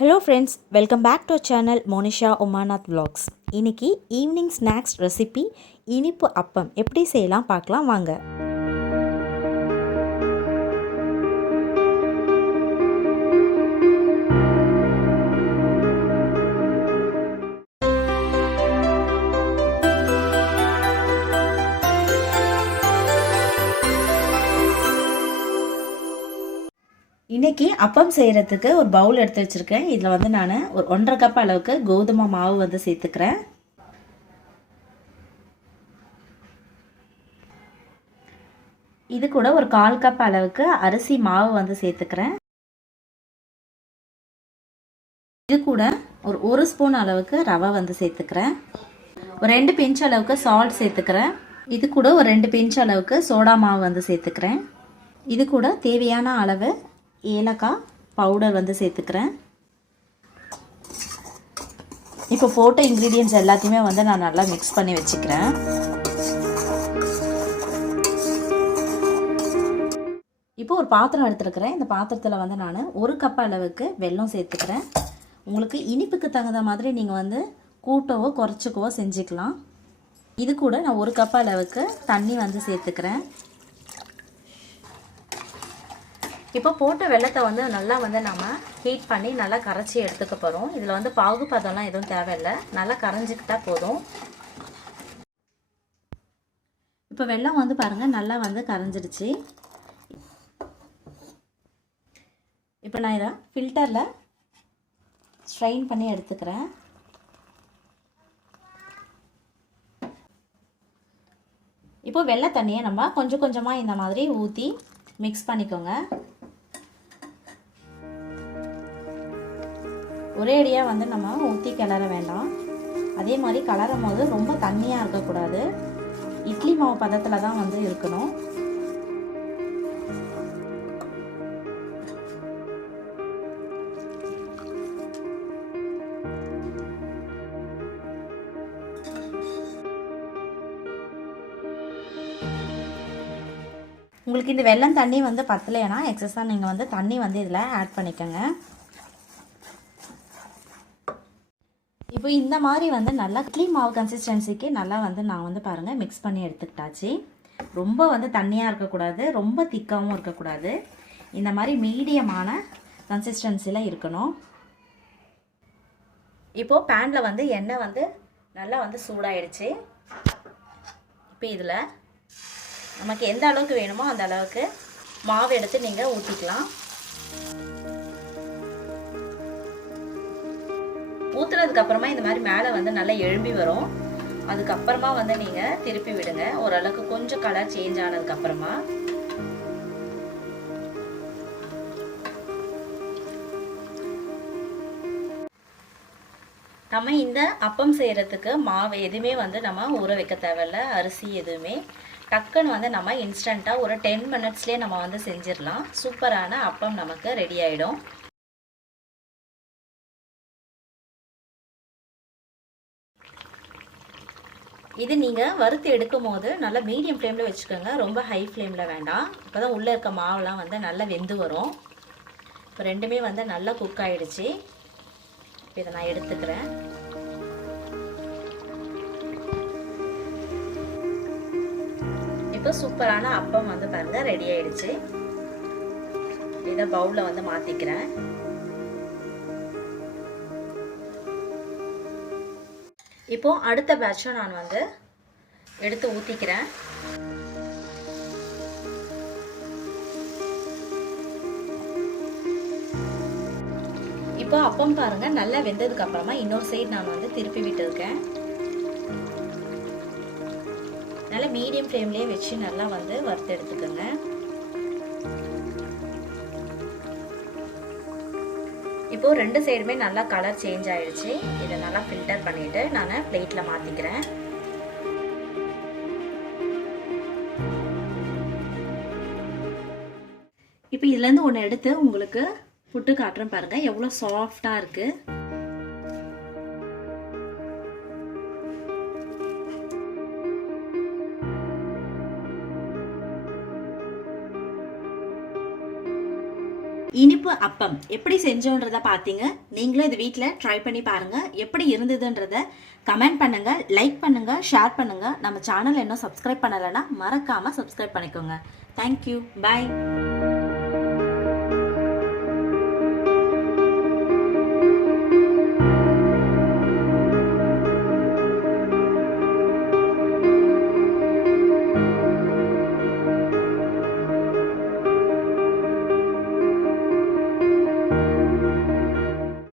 Hello friends, welcome back to channel Monisha Umanath vlogs. இன்னைக்கு evening snacks recipe இனிப்பு அப்பம் எப்படி செய்யலாம் பார்க்கலாம் வாங்க. இன்றைக்கி அப்பம் செய்கிறதுக்கு ஒரு பவுல் எடுத்து வச்சுருக்கேன். இதில் வந்து நான் ஒரு 1.5 கப் அளவுக்கு கோதுமை மாவு வந்து சேர்த்துக்கிறேன். இது கூட ஒரு 1/4 கப் அளவுக்கு அரிசி மாவு வந்து சேர்த்துக்கிறேன். இது கூட ஒரு ஸ்பூன் அளவுக்கு ரவை வந்து சேர்த்துக்கிறேன். ஒரு 2 பிஞ்ச் அளவுக்கு சால்ட் சேர்த்துக்கிறேன். இது கூட ஒரு 2 பிஞ்ச் அளவுக்கு சோடா மாவு வந்து சேர்த்துக்கிறேன். இது கூட தேவையான அளவு ஏலக்காய் பவுடர் வந்து சேர்த்துக்கிறேன். இப்போ போட்ட இன்க்ரீடியன்ட்ஸ் எல்லாத்தையுமே வந்து நான் நல்லா மிக்ஸ் பண்ணி வச்சுக்கிறேன். இப்போ ஒரு பாத்திரம் எடுத்துருக்கிறேன். இந்த பாத்திரத்தில் வந்து நான் 1 கப் அளவுக்கு வெல்லம் சேர்த்துக்கிறேன். உங்களுக்கு இனிப்புக்கு தகுந்த மாதிரி நீங்கள் வந்து கூட்டவோ குறைச்சிக்கவோ செஞ்சுக்கலாம். இது கூட நான் 1 கப் அளவுக்கு தண்ணி வந்து சேர்த்துக்கிறேன். இப்போ போட்ட வெல்லத்தை வந்து நல்லா வந்து நம்ம ஹீட் பண்ணி நல்லா கரைச்சி எடுத்துக்க போகிறோம். இதில் வந்து பாகுபதம்லாம் எதுவும் தேவையில்லை, நல்லா கரைஞ்சிக்கிட்டால் போதும். இப்போ வெல்லம் வந்து பாருங்கள் நல்லா வந்து கரைஞ்சிடுச்சு. இப்போ நான் இதை ஃபில்டரில் ஸ்ட்ரெயின் பண்ணி எடுத்துக்கிறேன். இப்போ வெள்ளை தண்ணியை நம்ம கொஞ்சம் கொஞ்சமாக இந்த மாதிரி ஊற்றி மிக்ஸ் பண்ணிக்கோங்க. ஒரே அடியாக வந்து நம்ம ஊற்றி கிளற வேண்டாம். அதே மாதிரி கிளறும் போது ரொம்ப தண்ணியாக இருக்கக்கூடாது, இட்லி மாவு பதத்தில் தான் வந்து இருக்கணும். உங்களுக்கு இந்த வெல்லம் தண்ணி வந்து பத்தலைன்னா எக்ஸஸாக நீங்கள் வந்து தண்ணி வந்து இதில் ஆட் பண்ணிக்கோங்க. இப்போ இந்த மாதிரி வந்து நல்லா இட்லி மாவு கன்சிஸ்டன்சிக்கு நல்லா வந்து நான் வந்து பாருங்கள் மிக்ஸ் பண்ணி எடுத்துக்கிட்டாச்சு. ரொம்ப வந்து தண்ணியாக இருக்கக்கூடாது, ரொம்ப திக்காகவும் இருக்கக்கூடாது. இந்த மாதிரி மீடியமான கன்சிஸ்டன்சியில் இருக்கணும். இப்போது பேனில் வந்து எண்ணெய் வந்து நல்லா வந்து சூடாயிடுச்சு. இப்போ இதில் நமக்கு எந்த அளவுக்கு வேணுமோ அந்த அளவுக்கு மாவு எடுத்து நீங்கள் ஊற்றிக்கலாம். ஊற்றுனதுக்கு அப்புறமா இந்த மாதிரி மேலே வந்து நல்லா எழும்பி வரும். அதுக்கப்புறமா வந்து நீங்கள் திருப்பி விடுங்க. ஓரளவுக்கு கொஞ்சம் கலர் சேஞ்ச் ஆனதுக்கப்புறமா நம்ம இந்த அப்பம் செய்கிறதுக்கு மாவு எதுவுமே வந்து நம்ம ஊற வைக்க தேவையில்ல, அரிசி எதுவுமே. டக்குன்னு வந்து நம்ம இன்ஸ்டண்ட்டாக ஒரு 10 மினிட்ஸ்லேயே நம்ம வந்து செஞ்சிடலாம். சூப்பரான அப்பம் நமக்கு ரெடி ஆகிடும். இது நீங்கள் வறுத்து எடுக்கும் போது நல்லா மீடியம் ஃப்ளேமில் வச்சுக்கோங்க, ரொம்ப ஹை ஃப்ளேமில் வேண்டாம். இப்போ தான் உள்ளே இருக்க மாவுலாம் வந்து நல்லா வெந்து வரும். இப்போ ரெண்டுமே வந்து நல்லா குக் ஆகிடுச்சு. இப்போ இதை நான் எடுத்துக்கிறேன். இப்போ சூப்பரான அப்பம் வந்து பாருங்கள் ரெடி ஆகிடுச்சு. இதை பவுலில் வந்து மாற்றிக்கிறேன். இப்போ அடுத்த பேட்சை நான் வந்து எடுத்து ஊற்றிக்கிறேன். இப்போ அப்பம் பாருங்க நல்லா வெந்ததுக்கு அப்புறமா இன்னொரு சைடு நான் வந்து திருப்பி விட்டுருக்கேன். நல்லா மீடியம் ஃப்ளேம்லேயே வச்சு நல்லா வந்து வறுத்து எடுத்துக்கோங்க. இப்போ ரெண்டு சைடுமே நல்லா கலர் சேஞ்ச் ஆயிடுச்சு. இதை நல்லா ஃபில்டர் பண்ணிட்டு நான் பிளேட்ல மாத்திக்கிறேன். இப்போ இதுல இருந்து ஒன்று எடுத்து உங்களுக்கு புட்டு காட்டுறேன் பாருங்க, எவ்வளோ சாஃப்டா இருக்கு. இனிப்பு அப்பம் எப்படி செஞ்சோன்றத பார்த்தீங்க. நீங்களும் இது வீட்டில் ட்ரை பண்ணி பாருங்கள். எப்படி இருந்ததுன்றத கமெண்ட் பண்ணுங்கள், லைக் பண்ணுங்கள், ஷேர் பண்ணுங்கள். நம்ம சேனல் இன்னும் சப்ஸ்கிரைப் பண்ணலைன்னா மறக்காமல் சப்ஸ்கிரைப் பண்ணிக்கோங்க. தேங்க்யூ, பாய்.